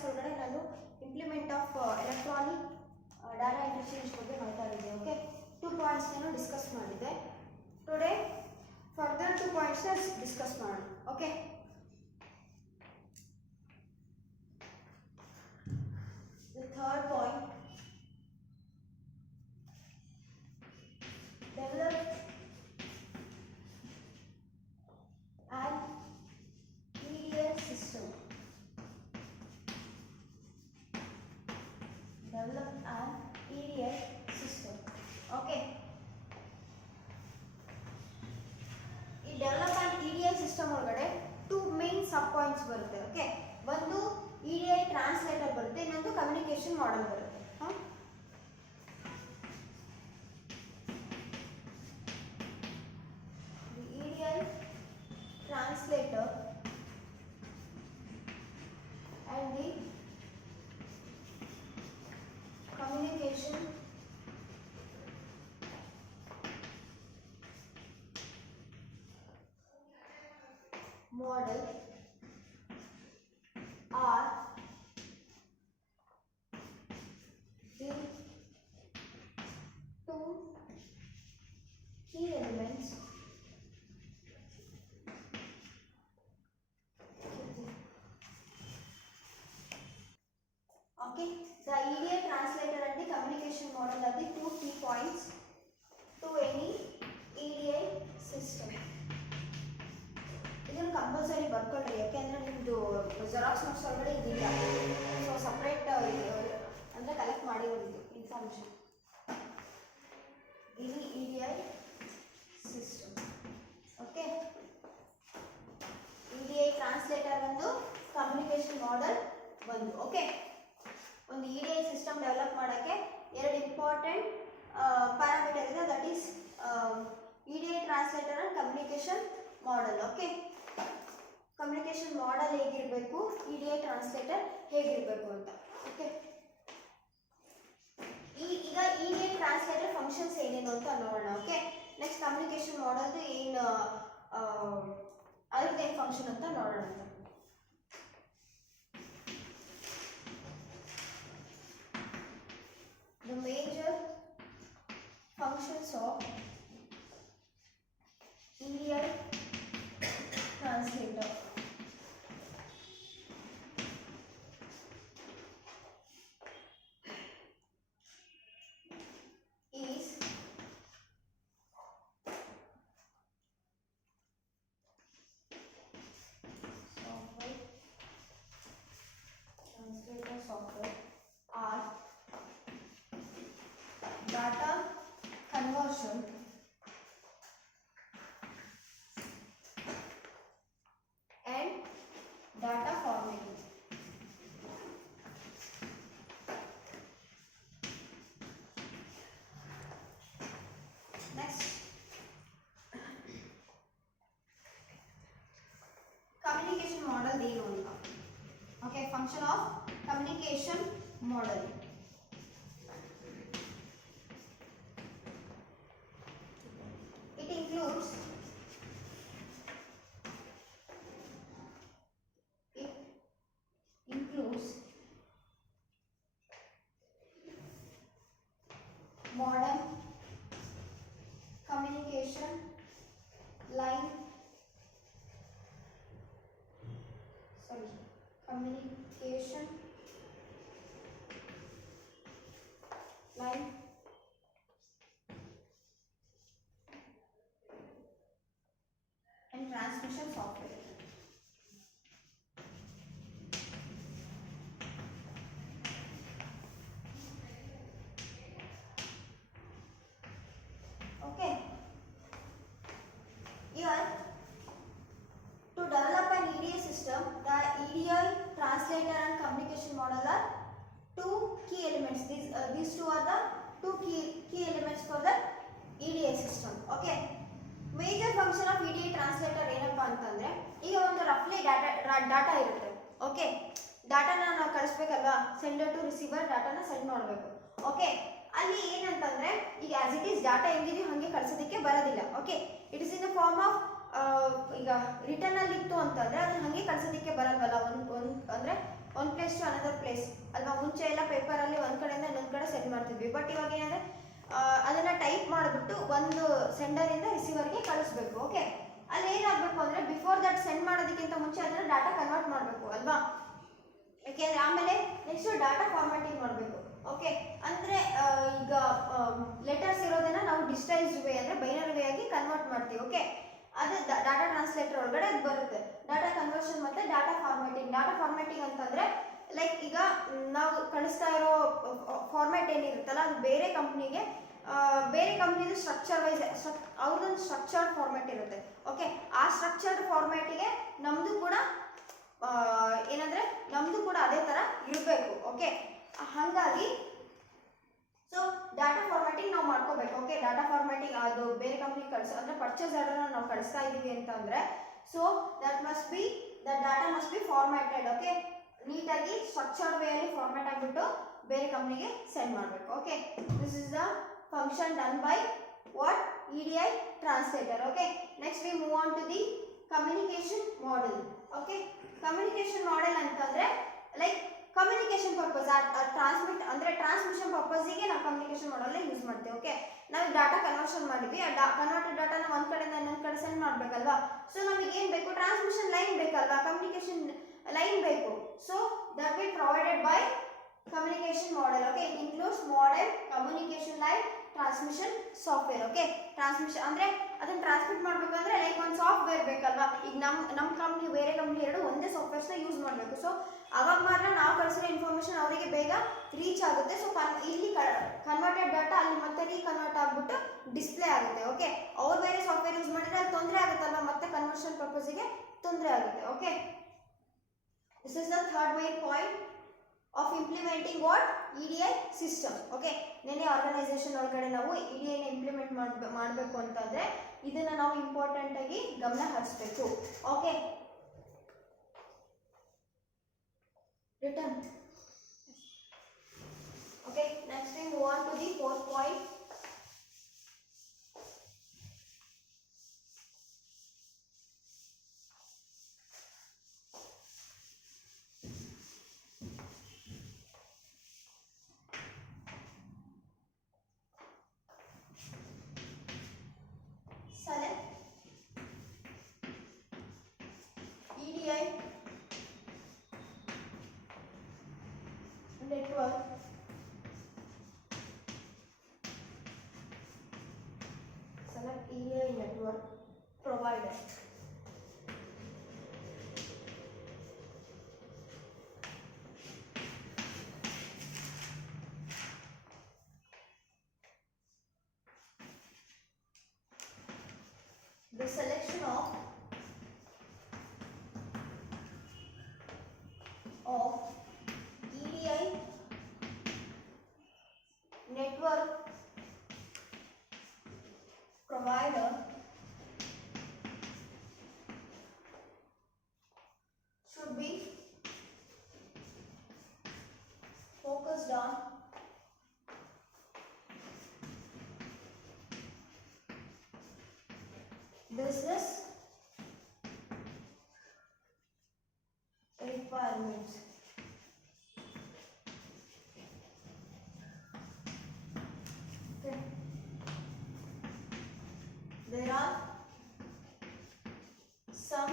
ಕ್ಲಾಸ್ ಒಳಗಡೆ ನಾನು implement of electronic data interchange ಬಗ್ಗೆ ಮಾತಾಡಿದ್ದೆ. ಓಕೆ, 2 ಪಾಯಿಂಟ್ಸ್ ನಾನು ಡಿಸ್ಕಸ್ ಮಾಡಿದ್ದೆ. ಟುಡೇ ಫರ್ದರ್ 2 ಪಾಯಿಂಟ್ಸ್ ಡಿಸ್ಕಸ್ ಮಾಡೋಣ. Okay, the third point, develop an EDA system. Develop an EDA system. Okay. ಈ ಡೆವಲಪ್ ಆನ್ EDA ಸಿಸ್ಟಮ್ ಒಳಗಡೆ 2 ಮೇನ್ ಸಬ್ ಪಾಯಿಂಟ್ಸ್ ಬರುತ್ತೆ. ಓಕೆ, ಒಂದು EDA ಟ್ರಾನ್ಸ್ಲೇಟರ್ ಬರುತ್ತೆ, ಇನ್ನೊಂದು ಕಮ್ಯುನಿಕೇಶನ್ ಮಾಡೆಲ್ ಬರುತ್ತೆ. EDA translator and the communication model are the 2 key elements Okay, the EDA translator and the communication model are the 2 key points to any EDA system. ಇದನ್ನು ಕಂಪಲ್ಸರಿ ಬರ್ಕೊಳ್ರಿ, ಯಾಕೆಂದರೆ ನಿಮ್ಮದು ಜೆರಾಕ್ಸ್ ನೋಟ್ಸ್ ಒಳಗಡೆ ಇದಿಲ್ಲ. So separate ಅಂದರೆ ಕಲೆಕ್ಟ್ ಮಾಡಿರೋದು ಇನ್ಫಾರ್ಮೇಷನ್. ಇದು EDA system. Okay, EDA translator ಒಂದು, ಕಮ್ಯುನಿಕೇಶನ್ ಮಾಡೆಲ್ ಒಂದು. ಓಕೆ, ಒಂದು EDA ಸಿಸ್ಟಮ್ ಡೆವಲಪ್ ಮಾಡೋಕ್ಕೆ 2 ಇಂಪಾರ್ಟೆಂಟ್ ಪ್ಯಾರಾಮೀಟರ್ ಇದೆ, that is EDA translator and communication model. Okay, communication model ಹೇಗಿರಬೇಕು, EDA ಟ್ರಾನ್ಸ್ಲೇಟರ್ ಹೇಗಿರಬೇಕು ಅಂತ. ಓಕೆ, ಈಗ EDA ಟ್ರಾನ್ಸ್ಲೇಟರ್ ಫಂಕ್ಷನ್ಸ್ ಏನೇನು ಅಂತ ನೋಡೋಣ. ಓಕೆ, ನೆಕ್ಸ್ಟ್ ಕಮ್ಯುನಿಕೇಶನ್ ಮಾಡೆಲ್ದು ಏನು ಅದ್ರದ್ದು ಏನು ಫಂಕ್ಷನ್ ಅಂತ ನೋಡೋಣ. The major functions of EDA translator is software are data conversion and data formatting. Next, communication model ಏನು ಅಂತ. Okay, function of communication model. It includes modem, communication line, communication line, and transmission software. Okay, here to develop an EDA system, the EDA translator and communication model are 2 key elements. These 2 are the 2 key elements for the EDA system. Okay, major function of EDA translator ಏನಪ್ಪಾ ಅಂತಂದ್ರೆ, ಈಗ ಒಂದು ರಫ್ಲಿ ಡಾಟಾ ಇರುತ್ತೆ. Okay, ಡಾಟಾನ ನಾವು ಕಳಿಸ್ಬೇಕಲ್ವಾ, sender to receiver ಡಾಟಾನ ಸೆಂಡ್ ಮಾಡಬೇಕು. ಓಕೆ, ಅಲ್ಲಿ ಏನಂತಂದ್ರೆ ಈಗ ಆಸ್ ಇಟ್ ಈಸ್ ಡಾಟಾ ಹೆಂಗಿದೆಯೋ ಹಾಗೆ ಕಳ್ಸೋದಕ್ಕೆ ಬರೋದಿಲ್ಲ. Okay, it is in the form of ಈಗ ರಿಟರ್ನ್ ಅಲ್ಲಿ ಇತ್ತು ಅಂತಂದ್ರೆ ಅದನ್ನ ಹಾಗೆ ಕಳ್ಸೋದಕ್ಕೆ ಬರಲ್ವಲ್ಲ. ಒಂದು ಅಂದ್ರೆ one place to another place ಅಲ್ವಾ. ಮುಂಚೆ ಎಲ್ಲ ಪೇಪರಲ್ಲಿ ಒಂದು ಕಡೆಯಿಂದ ಇನ್ನೊಂದು ಕಡೆ ಸೆಂಡ್ ಮಾಡ್ತಿದ್ವಿ. ಬಟ್ ಇವಾಗ ಏನಂದರೆ ಅದನ್ನು ಟೈಪ್ ಮಾಡಿಬಿಟ್ಟು ಒಂದು ಸೆಂಡರಿಂದ ರಿಸೀವರ್ಗೆ ಕಳಿಸ್ಬೇಕು. ಓಕೆ, ಅಲ್ಲಿ ಏನಾಗಬೇಕು ಅಂದರೆ ಬಿಫೋರ್ ದಟ್ ಸೆಂಡ್ ಮಾಡೋದಕ್ಕಿಂತ ಮುಂಚೆ ಅದನ್ನು ಡಾಟಾ ಕನ್ವರ್ಟ್ ಮಾಡಬೇಕು ಅಲ್ವಾ. ಯಾಕೆಂದರೆ ಆಮೇಲೆ ನೆಕ್ಸ್ಟು ಡಾಟಾ ಫಾರ್ಮ್ಯಾಟಿಂಗ್ ಮಾಡಬೇಕು. ಓಕೆ, ಅಂದರೆ ಈಗ ಲೆಟರ್ಸ್ ಇರೋದನ್ನು ನಾವು ಡಿಜಿಟೈಸ್ಡ್ ವೇ ಅಂದರೆ ಬೈನರಿ ವೇ ಆಗಿ ಕನ್ವರ್ಟ್ ಮಾಡ್ತೀವಿ. ಓಕೆ, ಅದು ಡಾಟಾ ಟ್ರಾನ್ಸ್ಲೇಟರ್ ಒಳಗಡೆ ಅದು ಬರುತ್ತೆ. ಡಾಟಾ ಕನ್ವರ್ಷನ್ ಮತ್ತು ಡಾಟಾ ಫಾರ್ಮ್ಯಾಟಿಂಗ್. ಡಾಟಾ ಫಾರ್ಮ್ಯಾಟಿಂಗ್ ಅಂತಂದರೆ ಲೈಕ್ ಈಗ ನಾವು ಕಳಿಸ್ತಾ ಇರೋ ಫಾರ್ಮ್ಯಾಟ್ ಏನಿರುತ್ತಲ್ಲ ಅದು ಬೇರೆ ಕಂಪ್ನಿಗೆ ಬೇರೆ ಕಂಪ್ನಿದು ಸ್ಟ್ರಕ್ಚರ್ ವೈಸ್ ಅವ್ರದ್ದೊಂದು ಸ್ಟ್ರಕ್ಚರ್ಡ್ ಫಾರ್ಮ್ಯಾಟ್ ಇರುತ್ತೆ. ಓಕೆ, ಆ ಸ್ಟ್ರಕ್ಚರ್ಡ್ ಫಾರ್ಮ್ಯಾಟಿಗೆ ನಮ್ಮದು ಕೂಡ ಏನಂದರೆ ನಮ್ಮದು ಕೂಡ ಅದೇ ಥರ ಇರಬೇಕು. ಓಕೆ, ಹಾಗಾಗಿ ಸೊ ಡಾಟಾ ಫಾರ್ಮ್ಯಾಟಿಂಗ್ ನಾವು ಮಾಡ್ಕೋಬೇಕು. ಓಕೆ, ಡಾಟಾ ಫಾರ್ಮ್ಯಾಟಿಂಗ್ ಅದು ಬೇರೆ ಕಂಪ್ನಿಗೆ ಅಂದರೆ ಪರ್ಚೇಸ್ ಆರ್ಡರ್ನ ನಾವು ಕಳಿಸ್ತಾ ಇದ್ದೀವಿ ಅಂತಂದರೆ so the data must be formatted. Okay, ನೀಟಾಗಿ ಸ್ಟ್ರಕ್ಚರ್ಡ್ ವೇಯಲ್ಲಿ ಫಾರ್ಮ್ಯಾಟ್ ಆಗಿಬಿಟ್ಟು ಬೇರೆ ಕಂಪ್ನಿಗೆ ಸೆಂಡ್ ಮಾಡಬೇಕು. Okay, this is the function done by what EDI translator. Okay, next we move on to the communication model. Okay, communication model ಅಂತಂದರೆ like communication purpose ಅಂದರೆ transmission ಪರ್ಪಸ್ಸಿಗೆ ನಾವು ಕಮ್ಯುನಿಕೇಷನ್ ಮಾಡಲ್ಲ ಯೂಸ್ ಮಾಡ್ತೀವಿ. ಓಕೆ, ನಾವು ಡಾಟಾ ಕನ್ವರ್ಷನ್ ಮಾಡಿದ್ವಿ, ಆ ಕನ್ವರ್ಟೆಡ್ ಡಾಟಾನ ಒಂದು ಕಡೆಯಿಂದ ಇನ್ನೊಂದು ಕಡೆ ಸೆಂಡ್ ಮಾಡಬೇಕಲ್ವಾ. ಸೊ ನಮಗೆ ಏನು ಬೇಕು, ಟ್ರಾನ್ಸ್ಮಿಷನ್ ಲೈನ್ ಬೇಕಲ್ವಾ, ಕಮ್ಯುನಿಕೇಷನ್ ಲೈನ್ ಬೇಕು. So that will provided by communication model. Okay, it includes model, communication line, transmission software. Okay, transmission ಅಂದರೆ ಅದನ್ನು ಟ್ರಾನ್ಸ್ಮಿಟ್ ಮಾಡಬೇಕಂದ್ರೆ ಲೈಕ್ ಒಂದು ಸಾಫ್ಟ್ವೇರ್ ಬೇಕಲ್ವಾ. ಈಗ ನಮ್ಮ ಕಂಪ್ನಿ ಬೇರೆ ಕಂಪ್ನಿ ಎರಡು ಒಂದೇ ಸಾಫ್ಟ್ವೇರ್ಸ್ನ ಯೂಸ್ ಮಾಡಬೇಕು. ಸೊ ಆವಾಗ ಮಾತ್ರ ನಾವು ಕಳಿಸಿರೋ ಇನ್ಫಾರ್ಮೇಷನ್ ಅವರಿಗೆ ಬೇಗ ರೀಚ್ ಆಗುತ್ತೆ. ಸೊ ಇಲ್ಲಿ ಕನ್ವರ್ಟೆಡ್ ಡಾಟಾ ಅಲ್ಲಿ ಮತ್ತೆ ರೀಕನ್ವರ್ಟ್ ಆಗಿಬಿಟ್ಟು ಡಿಸ್ಪ್ಲೇ ಆಗುತ್ತೆ. ಓಕೆ, ಅವ್ರು ಬೇರೆ ಸಾಫ್ಟ್ವೇರ್ ಯೂಸ್ ಮಾಡಿದ್ರೆ ಅಲ್ಲಿ ತೊಂದರೆ ಆಗುತ್ತಲ್ವ, ಮತ್ತೆ ಕನ್ವರ್ಷನ್ ಪರ್ಪಸ್ಸಿಗೆ ತೊಂದರೆ ಆಗುತ್ತೆ. Okay, this is the third main point of implementing what EDI system. Okay, ನೆನೆ ಆರ್ಗನೈಸೇಷನ್ ಒಳಗಡೆ ನಾವು EDIನ ಇಂಪ್ಲಿಮೆಂಟ್ ಮಾಡಬೇಕು ಅಂತಂದರೆ ಇದನ್ನು ನಾವು ಇಂಪಾರ್ಟೆಂಟ್ ಆಗಿ ಗಮನ ಹರಿಸಬೇಕು. Okay, return. Okay, next we move on to the fourth point. Select EDI network EDI network provider. The selection of EDI network provider should be focused on business requirements. Okay. There are some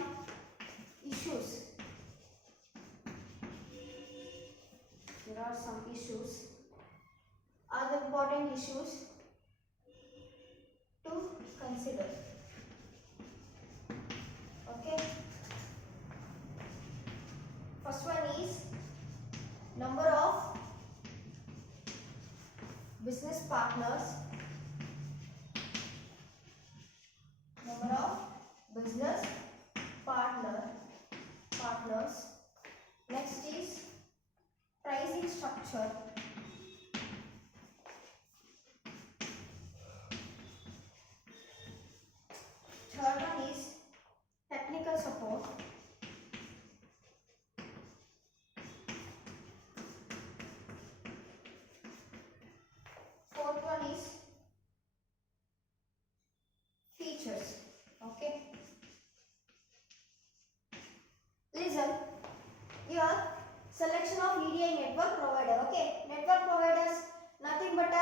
issues. Are the important issues to consider. Okay. First one is number of business partners. Number of business partners. Next is pricing structure. Third one is technical support. Fourth one is features. Okay. Listen. Here, select network provider. Okay, network providers nothing but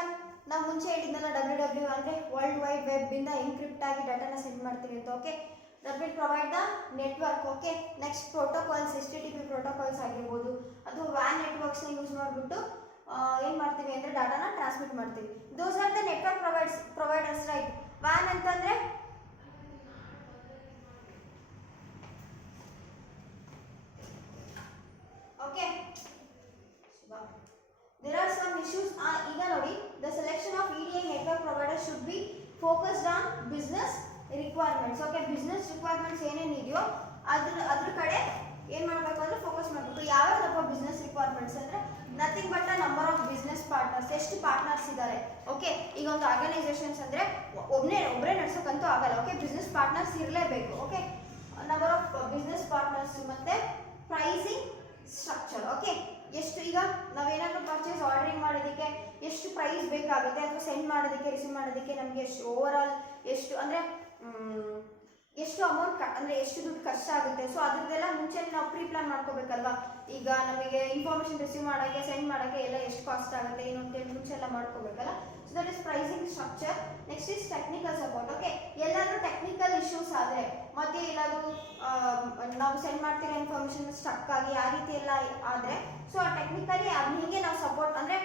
ನಾವು ಮುಂಚೆ ಹೇಳಿದ್ನಲ್ಲ WW ಅಂದ್ರೆ world wide web ಇಂದ ಎನ್ಕ್ರಿಪ್ಟ್ ಆಗಿ ಡಾಟಾನ ಸೆಂಡ್ ಮಾಡ್ತೀವಿ ಅಂತ. Okay, that will provide the network. Okay, next protocols, HTTP protocols ಆಗಿರ್ಬೋದು ಅಥವಾ WAN networks ನ ಯೂಸ್ ಮಾಡಿಬಿಟ್ಟು ಏನು ಮಾಡ್ತೀವಿ ಅಂದರೆ ಡಾಟಾನ ಟ್ರಾನ್ಸ್ಮಿಟ್ ಮಾಡ್ತೀವಿ. Those are the network providers right. WAN ಅಂತಂದರೆ okay, there are some issues. ಈಗ ನೋಡಿ, the selection of EDI network provider should be focused on business requirements. Okay, business requirements ಏನೇನು ಇದೆಯೋ ಅದ್ರ ಕಡೆ ಏನು ಮಾಡಬೇಕು ಅಂದರೆ ಫೋಕಸ್ ಮಾಡಬೇಕು. ಯಾವ್ಯಾವಪ್ಪ ಬಿಸ್ನೆಸ್ ರಿಕ್ವೈರ್ಮೆಂಟ್ಸ್ ಅಂದರೆ nothing but number of business partners, ಎಷ್ಟು ಪಾರ್ಟ್ನರ್ಸ್ ಇದ್ದಾರೆ. ಓಕೆ, ಈಗ ಒಂದು ಆರ್ಗನೈಸೇಷನ್ಸ್ ಅಂದರೆ ಒಬ್ಬರೇ ನಡ್ಸೋಕ್ಕಂತೂ ಆಗಲ್ಲ. ಓಕೆ, ಬಿಸ್ನೆಸ್ ಪಾರ್ಟ್ನರ್ಸ್ ಇರಲೇಬೇಕು. Okay, number of business partners ಮತ್ತು ಪ್ರೈಸಿಂಗ್ ಸ್ಟ್ರಕ್ಚರ್. ಓಕೆ, ಎಷ್ಟು ಈಗ ನಾವೇನಾದರೂ ಪರ್ಚೇಸ್ ಆರ್ಡರಿಂಗ್ ಮಾಡೋದಕ್ಕೆ ಎಷ್ಟು ಪ್ರೈಸ್ ಬೇಕಾಗುತ್ತೆ, ಅಥವಾ ಸೆಂಡ್ ಮಾಡೋದಕ್ಕೆ ರಿಸೀವ್ ಮಾಡೋದಕ್ಕೆ ನಮಗೆ ಎಷ್ಟು ಓವರ್ ಆಲ್ ಎಷ್ಟು ಅಂದರೆ ಎಷ್ಟು ಅಮೌಂಟ್ ಅಂದರೆ ಎಷ್ಟು ದುಡ್ಡು ಕಷ್ಟ ಆಗುತ್ತೆ. ಸೊ ಅದ್ರದ್ದೆಲ್ಲ ಮುಂಚೆ ನಾವು ಪ್ರೀ ಪ್ಲಾನ್ ಮಾಡ್ಕೋಬೇಕಲ್ವಾ. ಈಗ ನಮಗೆ ಇನ್ಫಾರ್ಮೇಷನ್ ರಿಸೀವ್ ಮಾಡೋಕ್ಕೆ ಸೆಂಡ್ ಮಾಡೋಕ್ಕೆ ಎಲ್ಲ ಎಷ್ಟು ಕಾಸ್ಟ್ ಆಗುತ್ತೆ ಏನು ಅಂತೇಳಿ ಮುಂಚೆ ಎಲ್ಲ ಮಾಡ್ಕೋಬೇಕಲ್ಲ. So that is pricing structure. Next is technical support. Okay, ಎಲ್ಲಾದರೂ ಟೆಕ್ನಿಕಲ್ ಇಶ್ಯೂಸ್ ಆದರೆ ಮತ್ತೆ ಎಲ್ಲಾದರೂ ನಾವು ಸೆಂಡ್ ಮಾಡ್ತಿರೋ ಇನ್ಫಾರ್ಮೇಷನ್ ಸ್ಟಕ್ ಆಗಿ ಆ ರೀತಿ ಎಲ್ಲ ಆದರೆ, ಸೊ ಆ ಟೆಕ್ನಿಕಲಿ ಅದನ್ನ ಹಿಂಗೆ ನಾವು ಸಪೋರ್ಟ್ ಅಂದರೆ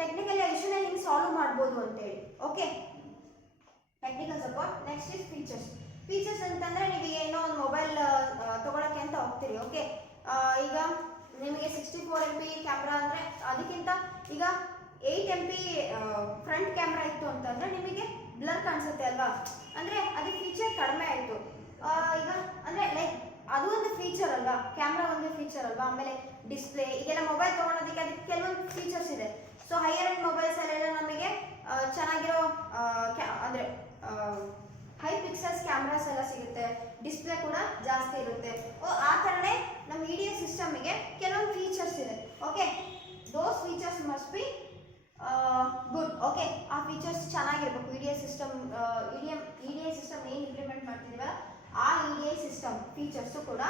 ಟೆಕ್ನಿಕಲಿ ಆ ಇಶ್ಯೂನ ಹಿಂಗೆ ಸಾಲ್ವ್ ಮಾಡ್ಬೋದು ಅಂತೇಳಿ. Okay, technical support. Next is features. Features ಅಂತಂದರೆ ನೀವು ಏನೋ ಒಂದು ಮೊಬೈಲ್ ತೊಗೊಳಕ್ಕೆ ಅಂತ ಹೋಗ್ತೀರಿ. ಓಕೆ, ಈಗ ನಿಮಗೆ 64 MP ಕ್ಯಾಮ್ರಾ ಅಂದರೆ ಅದಕ್ಕಿಂತ ಈಗ 8 MP ಫ್ರಂಟ್ ಕ್ಯಾಮ್ರಾ ಇತ್ತು ಅಂತಂದರೆ ನಿಮಗೆ ಬ್ಲರ್ ಕಾಣಿಸುತ್ತೆ ಅಲ್ವಾ, ಅಂದರೆ ಅದಕ್ಕೆ ಫೀಚರ್ ಕಡಿಮೆ ಆಯಿತು. ಈಗ ಅಂದರೆ ಲೈಕ್ ಅದು ಒಂದು ಫೀಚರ್ ಅಲ್ವಾ, ಕ್ಯಾಮ್ರಾ ಒಂದು ಫೀಚರ್ ಅಲ್ವಾ. ಆಮೇಲೆ ಡಿಸ್ಪ್ಲೇ, ಈಗೆಲ್ಲ ಮೊಬೈಲ್ ತೊಗೊಳೋದಕ್ಕೆ ಅದಕ್ಕೆ ಕೆಲವೊಂದು ಫೀಚರ್ಸ್ ಇದೆ. ಸೊ ಹೈಯರ್ ಎಂಡ್ ಮೊಬೈಲ್ಸಲ್ಲೆಲ್ಲ ನಮಗೆ ಚೆನ್ನಾಗಿರೋ ಅಂದರೆ ಹೈ ಪಿಕ್ಸೆಲ್ಸ್ ಕ್ಯಾಮ್ರಾಸ್ ಎಲ್ಲ ಸಿಗುತ್ತೆ, ಡಿಸ್ಪ್ಲೇ ಕೂಡ ಜಾಸ್ತಿ ಇರುತ್ತೆ. ಆ ಥರನೇ ನಮ್ಮ EDI ಸಿಸ್ಟಮಿಗೆ ಕೆಲವೊಂದು ಫೀಚರ್ಸ್ ಇದೆ. ಓಕೆ, ದೋಸ್ features must be good. Okay, ಆ ಫೀಚರ್ಸ್ ಚೆನ್ನಾಗಿರ್ಬೇಕು. EDI ಸಿಸ್ಟಮ್ ಏನು ಇಂಪ್ಲಿಮೆಂಟ್ ಮಾಡ್ತಿದ್ದೀವಲ್ಲ ಆ EDI ಸಿಸ್ಟಮ್ ಫೀಚರ್ಸು ಕೂಡ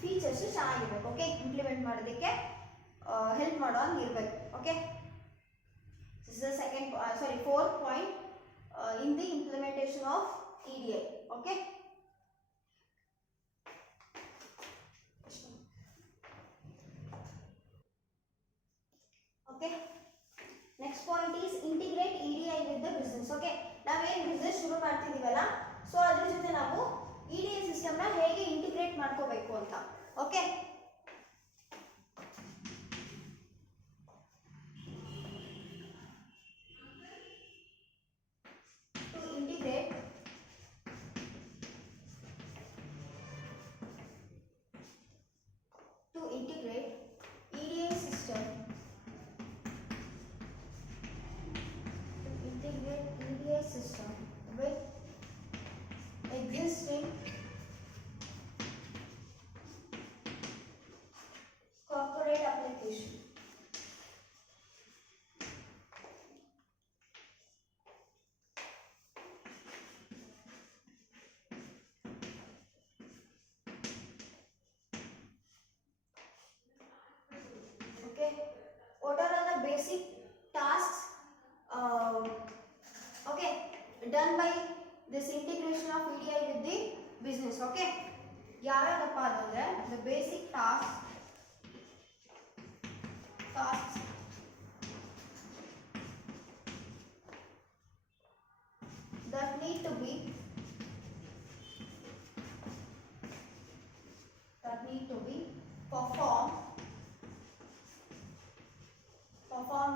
ಚೆನ್ನಾಗಿರ್ಬೇಕು. ಓಕೆ, ಇಂಪ್ಲಿಮೆಂಟ್ ಮಾಡೋದಕ್ಕೆ ಹೆಲ್ಪ್ ಮಾಡೋ ಹಂಗೆ ಇರಬೇಕು. Okay, this is the fourth point in the implementation of EDI. Okay, next point is integrate EDI with the business. Okay, ನಾವೇನು ಬಿಸ್ನೆಸ್ ಶುರು ಮಾಡ್ತಿದ್ದೀವಲ್ಲ, ಸೊ ಅದ್ರ ಜೊತೆ ನಾವು EDI ಸಿಸ್ಟಮ್ನ ಹೇಗೆ ಇಂಟಿಗ್ರೇಟ್ ಮಾಡ್ಕೋಬೇಕು ಅಂತ. Okay, to integrate EDI system with existing corporate application. Okay, what are all the basic tasks okay done by this integration of EDI with the business? Okay, ಯಾವ್ಯಾವಪ್ಪ ಅಂದ್ರೆ the basic tasks that need to be performed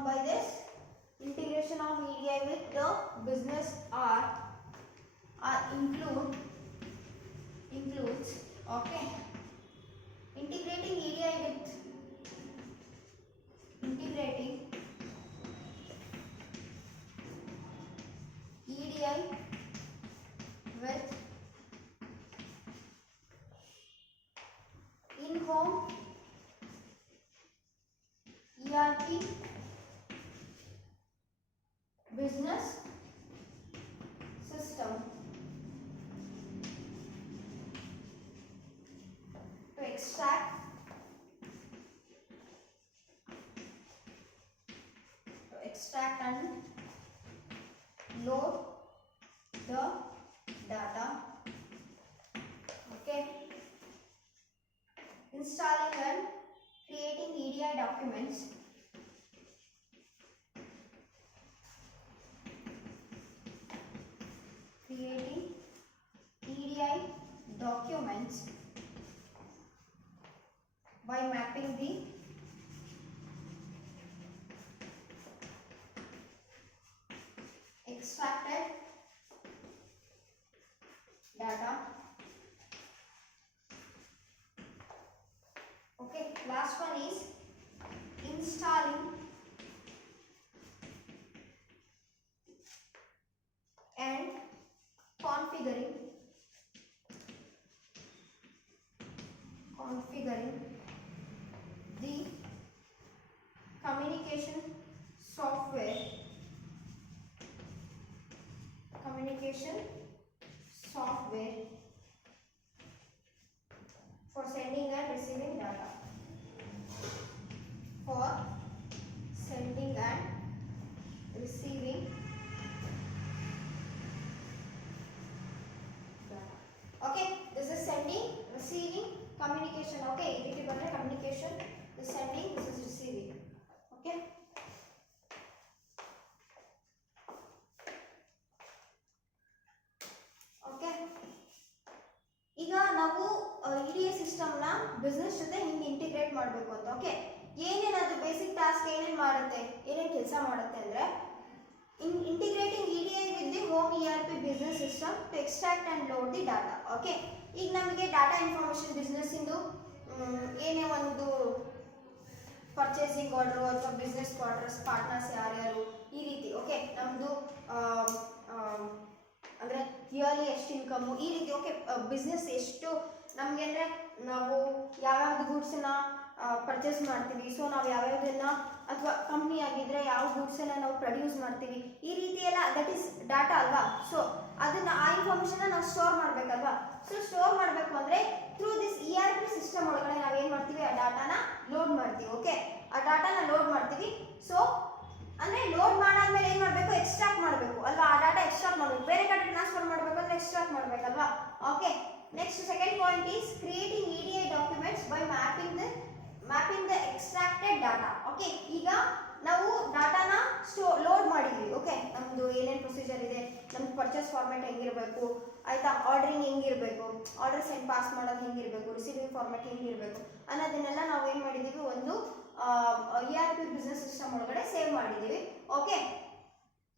by this integration of EDI with the business includes okay, integrating EDI with in-home ERP business system to extract extract and load the data. Okay, installing and creating EDI documents. Creating EDI documents by mapping the extracted data. Okay, last one is installing and configuring the communication software for sending and receiving data. For sending and receiving data. Okay, this is sending, receiving, communication. Okay, it is communication. This is sending, this is receiving. Okay. Okay. ಈಗ ನಾವು EDA ಸಿಸ್ಟಮ್ನ ಬಿಸ್ನೆಸ್ ಜೊತೆ ಹಿಂಗೆ ಇಂಟಿಗ್ರೇಟ್ ಮಾಡಬೇಕು ಅಂತ. ಓಕೆ, ಏನೇನು ಅದು basic task ಏನೇನು ಮಾಡುತ್ತೆ, ಏನೇನು ಕೆಲಸ ಮಾಡುತ್ತೆ ಅಂದರೆ integrating EDI with the home ERP business system to extract and load the data. Okay, ಈಗ ನಮಗೆ ಡಾಟಾ ಇನ್ಫಾರ್ಮೇಷನ್ ಬಿಸ್ನೆಸ್ಸಿಂದು ಏನೇ ಒಂದು ಪರ್ಚೇಸಿಂಗ್ ಆರ್ಡ್ರು ಅಥವಾ ಬಿಸ್ನೆಸ್ ಪಾರ್ಟ್ನರ್ಸ್ ಯಾರ್ಯಾರು ಈ ರೀತಿ. ಓಕೆ, ನಮ್ಮದು ಅಂದರೆ ಇಯರ್ಲಿ ಎಷ್ಟು ಇನ್ಕಮು ಈ ರೀತಿ. ಓಕೆ, ಬಿಸ್ನೆಸ್ ಎಷ್ಟು ನಮಗೆ ಅಂದರೆ ನಾವು ಯಾವ್ಯಾವ್ದು ಗೂಡ್ಸನ್ನ ಪರ್ಚೇಸ್ ಮಾಡ್ತೀವಿ, ಸೊ ನಾವು ಯಾವ್ಯಾವುದನ್ನ ಅಥವಾ ಕಂಪ್ನಿ ಆಗಿದ್ರೆ ಯಾವ ಗೂಡ್ಸನ್ನ ನಾವು ಪ್ರೊಡ್ಯೂಸ್ ಮಾಡ್ತೀವಿ ಈ ರೀತಿ ಎಲ್ಲ ದಟ್ ಈಸ್ ಡಾಟಾ ಅಲ್ವಾ. ಸೊ ಅದನ್ನ ಆ ಇನ್ಫಾರ್ಮೇಷನ್ನ ನಾವು ಸ್ಟೋರ್ ಮಾಡಬೇಕಲ್ವಾ. ಸೊ ಸ್ಟೋರ್ ಮಾಡಬೇಕು ಅಂದರೆ ಥ್ರೂ ದಿಸ್ ERP ಸಿಸ್ಟಮ್ ಒಳಗಡೆ ನಾವು ಏನು ಮಾಡ್ತೀವಿ, ಆ ಡಾಟಾನ ಲೋಡ್ ಮಾಡ್ತೀವಿ. ಓಕೆ, ಆ ಡಾಟಾನ ಲೋಡ್ ಮಾಡ್ತೀವಿ. ಸೊ ಅಂದರೆ ಲೋಡ್ ಮಾಡಾದ್ಮೇಲೆ ಏನು ಮಾಡಬೇಕು, ಎಕ್ಸ್ಟ್ರಾಕ್ಟ್ ಮಾಡಬೇಕು ಅಲ್ವಾ. ಆ ಡಾಟಾ ಎಕ್ಸ್ಟ್ರಾಕ್ಟ್ ಮಾಡಬೇಕು, ಬೇರೆ ಕಡೆ ಟ್ರಾನ್ಸ್ಫರ್ ಮಾಡಬೇಕು ಅಂದರೆ ಎಕ್ಸ್ಟ್ರಾಕ್ಟ್ ಮಾಡಬೇಕಲ್ವಾ. Okay, next second point is creating EDI documents by mapping the extracted data. Okay, ಈಗ ನಾವು ಡಾಟಾನ ಲೋಡ್ ಮಾಡಿದ್ವಿ. ಓಕೆ, ನಮ್ಮದು ಏನೇನು ಪ್ರೊಸೀಜರ್ ಇದೆ, ನಮ್ದು ಪರ್ಚೇಸ್ ಫಾರ್ಮೆಟ್ ಹೆಂಗಿರಬೇಕು ಆಯಿತಾ, ಆರ್ಡ್ರಿಂಗ್ ಹೆಂಗಿರಬೇಕು, ಆರ್ಡರ್ ಸೆಂಡ್ ಪಾಸ್ ಮಾಡೋದು ಹೆಂಗಿರಬೇಕು, ರಿಸೀವಿಂಗ್ ಫಾರ್ಮೆಟ್ ಹೆಂಗಿರಬೇಕು ಅನ್ನೋದನ್ನೆಲ್ಲ ನಾವು ಏನು ಮಾಡಿದ್ದೀವಿ, ಒಂದು ERP ಬಿಸ್ನೆಸ್ ಸಿಸ್ಟಮ್ ಒಳಗಡೆ ಸೇವ್ ಮಾಡಿದ್ದೀವಿ. ಓಕೆ,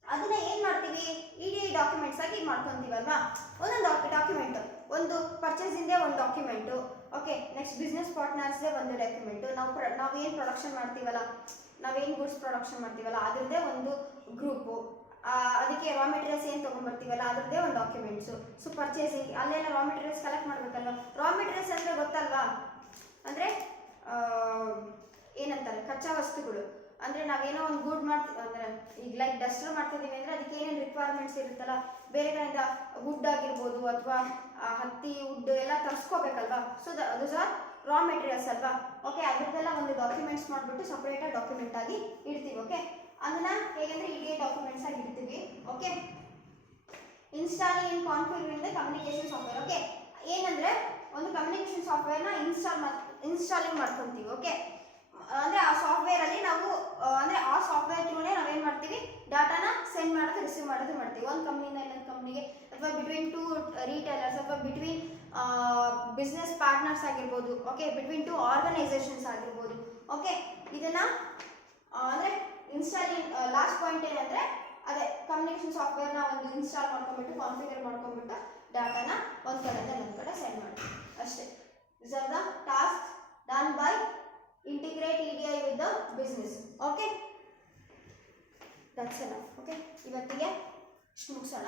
ಅದನ್ನ ಏನು ಮಾಡ್ತೀವಿ, EDI ಡಾಕ್ಯುಮೆಂಟ್ಸ್ ಆಗಿ ಮಾಡ್ಕೊತೀವಲ್ವಾ. ಒಂದೊಂದು ಡಾಕ್ಯುಮೆಂಟು, ಒಂದು ಪರ್ಚೇಸಿಂದೇ ಒಂದು ಡಾಕ್ಯುಮೆಂಟು. ಓಕೆ, ನೆಕ್ಸ್ಟ್ ಬಿಸ್ನೆಸ್ ಪಾರ್ಟ್ನರ್ಸ್ದೇ ಒಂದು ಡಾಕ್ಯುಮೆಂಟು, ನಾವು ಏನು ಪ್ರೊಡಕ್ಷನ್ ಮಾಡ್ತೀವಲ್ಲ, ನಾವೇನು ಗೂಡ್ಸ್ ಪ್ರೊಡಕ್ಷನ್ ಮಾಡ್ತೀವಲ್ಲ ಅದರದ್ದೇ ಒಂದು ಗ್ರೂಪು, ಅದಕ್ಕೆ ರಾ ಮೆಟೀರಿಯಲ್ಸ್ ಏನು ತೊಗೊಂಡ್ಬರ್ತೀವಲ್ಲ ಅದರದ್ದೇ ಒಂದು ಡಾಕ್ಯುಮೆಂಟ್ಸು. ಸೊ ಪರ್ಚೇಸಿಂಗ್ ಅಲ್ಲೆಲ್ಲ ರಾ ಮೆಟೀರಿಯಲ್ಸ್ ಕಲೆಕ್ಟ್ ಮಾಡಬೇಕಲ್ವ. ರಾ ಮೆಟೀರಿಯಲ್ಸ್ ಅಂದರೆ ಗೊತ್ತಲ್ವಾ, ಅಂದರೆ ಏನಂತಾರೆ ಕಚ್ಚಾ ವಸ್ತುಗಳು. ಅಂದರೆ ನಾವೇನೋ ಒಂದು ಗುಡ್ ಮಾಡ್ತೀವಿ ಅಂದರೆ ಈಗ ಲೈಕ್ ಡಸ್ಟರ್ ಮಾಡ್ತಿದ್ದೀವಿ ಅಂದರೆ ಅದಕ್ಕೆ ಏನೇನು ರಿಕ್ವೈರ್ಮೆಂಟ್ಸ್ ಇರುತ್ತಲ್ಲ, ಬೇರೆ ಕಡೆಯಿಂದ ವುಡ್ ಆಗಿರ್ಬೋದು ಅಥವಾ ಹತ್ತಿ ವುಡ್ ಎಲ್ಲ ತರಿಸ್ಕೋಬೇಕಲ್ವಾ. So those are raw materials ಅಲ್ವಾ. ಓಕೆ, ಅದರದ್ದೆಲ್ಲ ಒಂದು ಡಾಕ್ಯುಮೆಂಟ್ಸ್ ಮಾಡಿಬಿಟ್ಟು ಸಪ್ರೇಟಾಗಿ ಡಾಕ್ಯುಮೆಂಟ್ ಆಗಿ ಇಡ್ತೀವಿ. ಓಕೆ, ಅದನ್ನ ಹೇಗೆಂದರೆ EDI ಡಾಕ್ಯುಮೆಂಟ್ಸ್ ಆಗಿ ಇಡ್ತೀವಿ. Okay, installing and configuring the communication software. Okay, ಏನಂದರೆ ಒಂದು ಕಮ್ಯುನಿಕೇಷನ್ ಸಾಫ್ಟ್ವೇರ್ನ ಇನ್ಸ್ಟಾಲಿಂಗ್ ಮಾಡ್ಕೊತೀವಿ. ಓಕೆ, ಅಂದರೆ ಆ ಸಾಫ್ಟ್ವೇರಲ್ಲಿ ನಾವು ಅಂದರೆ ಆ ಸಾಫ್ಟ್ವೇರ್ ಥ್ರೂನೇ ನಾವೇನು ಮಾಡ್ತೀವಿ, ಡಾಟಾನ ಸೆಂಡ್ ಮಾಡೋದು ರಿಸೀವ್ ಮಾಡೋದು ಮಾಡ್ತೀವಿ. ಒಂದು ಕಂಪ್ನಿಯಿಂದ ಇನ್ನೊಂದು ಕಂಪ್ನಿಗೆ ಅಥವಾ ಬಿಟ್ವೀನ್ ಟು ರೀಟೇಲರ್ಸ್ ಅಥವಾ ಬಿಟ್ವೀನ್ ಬಿಸ್ನೆಸ್ ಪಾರ್ಟ್ನರ್ಸ್ ಆಗಿರ್ಬೋದು. ಓಕೆ, ಬಿಟ್ವೀನ್ ಟು ಆರ್ಗನೈಸೇಷನ್ಸ್ ಆಗಿರ್ಬೋದು. ಓಕೆ, ಇದನ್ನು ಅಂದರೆ ಇನ್ಸ್ಟಾಲಿಂಗ್ ಲಾಸ್ಟ್ ಪಾಯಿಂಟ್ ಏನಂದರೆ ಅದೇ ಕಮ್ಯುನಿಕೇಷನ್ ಸಾಫ್ಟ್ವೇರ್ನ ಒಂದು ಇನ್ಸ್ಟಾಲ್ ಮಾಡ್ಕೊಂಬಿಟ್ಟು ಕಾನ್ಫಿಗರ್ ಮಾಡ್ಕೊಂಬಿಟ್ಟು ಡಾಟಾನ ಒಂದು ಕಡೆಯಿಂದ ಇನ್ನೊಂದು ಕಡೆ ಸೆಂಡ್ ಮಾಡ್ತೀವಿ ಅಷ್ಟೇ. This are the task done by integrate EDI with the business. Okay, that's enough. Okay, ಇವತ್ತಿಗೆ ಮುಗಿಸೋಣ.